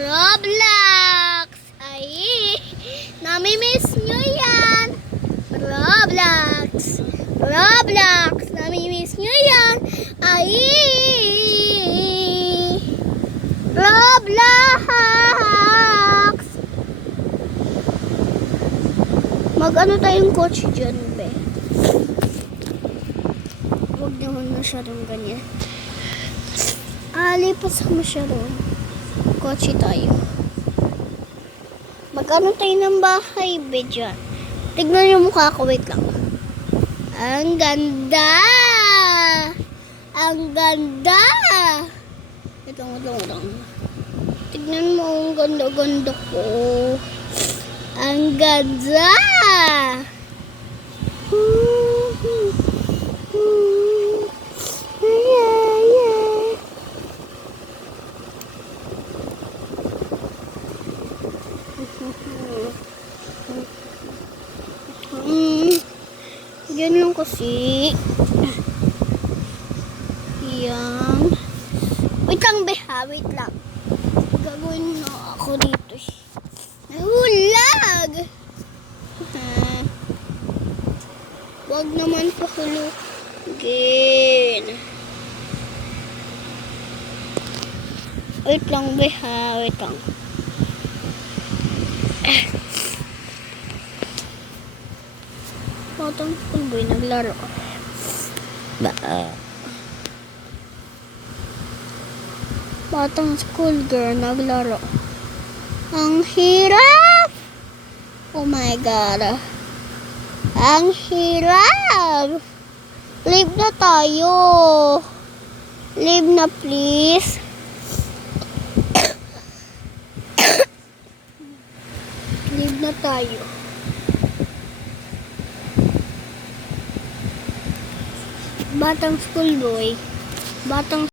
Roblox! Ay, nami-miss nyo yan! Roblox! Roblox! Nami-miss nyo yan! Ay! Roblox! Mag-ano tayong coach dyan, be? Huwag naman masyadong ganyan. Lipas ako masyadong. Kotse tayo. Mag-ano tayo ng bahay, be, dyan. Tignan yung mukha ko, wait lang. Ang ganda! Ang ganda! Ito. Tignan mo, ang ganda-ganda ko. Ang ganda! Yan lang kasi. Yan. Wait lang, beha. Wait lang. Gagawin na ako dito. Nahulag! Huwag naman pahulugin. Wait lang, beha. Wait lang. Batang school boy naglaro. Batang school girl naglaro. Ang hirap! Oh my god. Ang hirap! Leave na tayo. Leave na please. Leave na tayo. Batang school boy. Batang